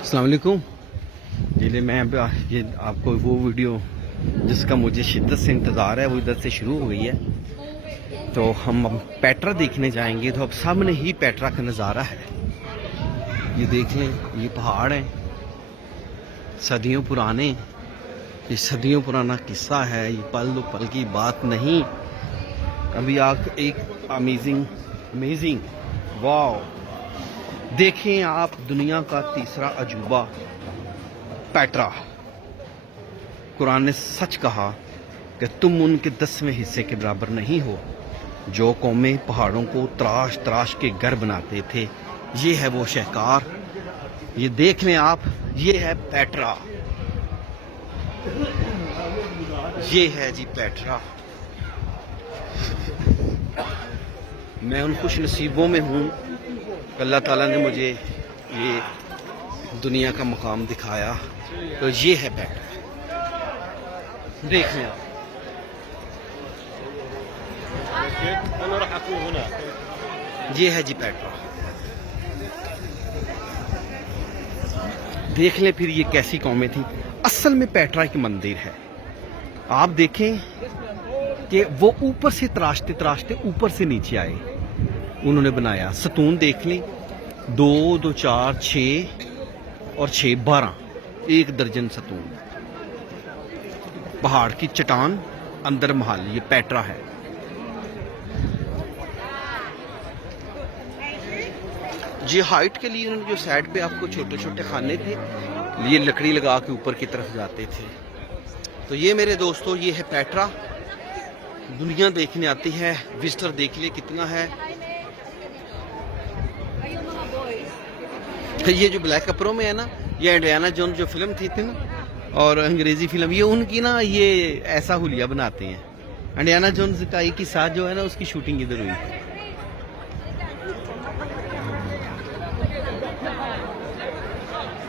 अस्सलाम वालेकुम जी। मैं ये आपको वो वीडियो जिसका मुझे शिद्दत से इंतज़ार है वो इधर से शुरू हो गई है। तो हम अब पेट्रा देखने जाएंगे। तो अब सामने ही पेट्रा का नज़ारा है। ये देख लें, ये पहाड़ हैं सदियों पुराने। ये सदियों पुराना किस्सा है, ये पल दो पल की बात नहीं। अभी आप एक अमेजिंग वाह देखें आप, दुनिया का तीसरा अजूबा पेट्रा। कुरान ने सच कहा कि तुम उनके 10वें हिस्से के बराबर नहीं हो जो कौमें पहाड़ों को तराश तराश के घर बनाते थे। ये है वो शहकार, ये देख लें आप, ये है पेट्रा, ये है जी पेट्रा। मैं उन खुश नसीबों में हूँ, अल्लाह ताला ने मुझे ये दुनिया का मकाम दिखाया। तो ये है पेट्रा, देख लें आप। ये है जी पेट्रा, देख लें फिर ये कैसी कौमें थी। असल में पेट्रा एक मंदिर है। आप देखें कि वो ऊपर से तराशते तराशते ऊपर से नीचे आए, उन्होंने बनाया। सतून देख लें, 2 2 4 6 और 6 12, 1 दर्जन सतून। पहाड़ की चट्टान, अंदर महल, ये पेट्रा है। जी हाइट के लिए उन्होंने जो साइड पे आपको छोटे छोटे खाने थे, ये लकड़ी लगा के ऊपर की तरफ जाते थे। तो ये मेरे दोस्तों, ये है पेट्रा। दुनिया देखने आती है, विजिटर देख लिए कितना है। ये जो ब्लैक कपड़ों में है ना, ये इंडियाना जोन्स जो फिल्म थी ना, और अंग्रेजी फिल्म, ये उनकी ना, ये ऐसा हुलिया बनाते हैं। इंडियाना जोन्स का एक ही साथ जो है ना, उसकी शूटिंग इधर हुई।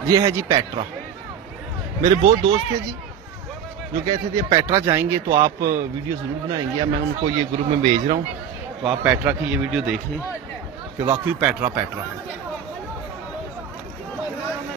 ये है जी पेट्रा। मेरे बहुत दोस्त थे जी जो कहते थे पेट्रा जाएंगे तो आप वीडियो ज़रूर बनाएंगे, या मैं उनको ये ग्रुप में भेज रहा हूँ। तो आप पेट्रा की ये वीडियो देख लें कि वाकई पेट्रा पेट्रा है।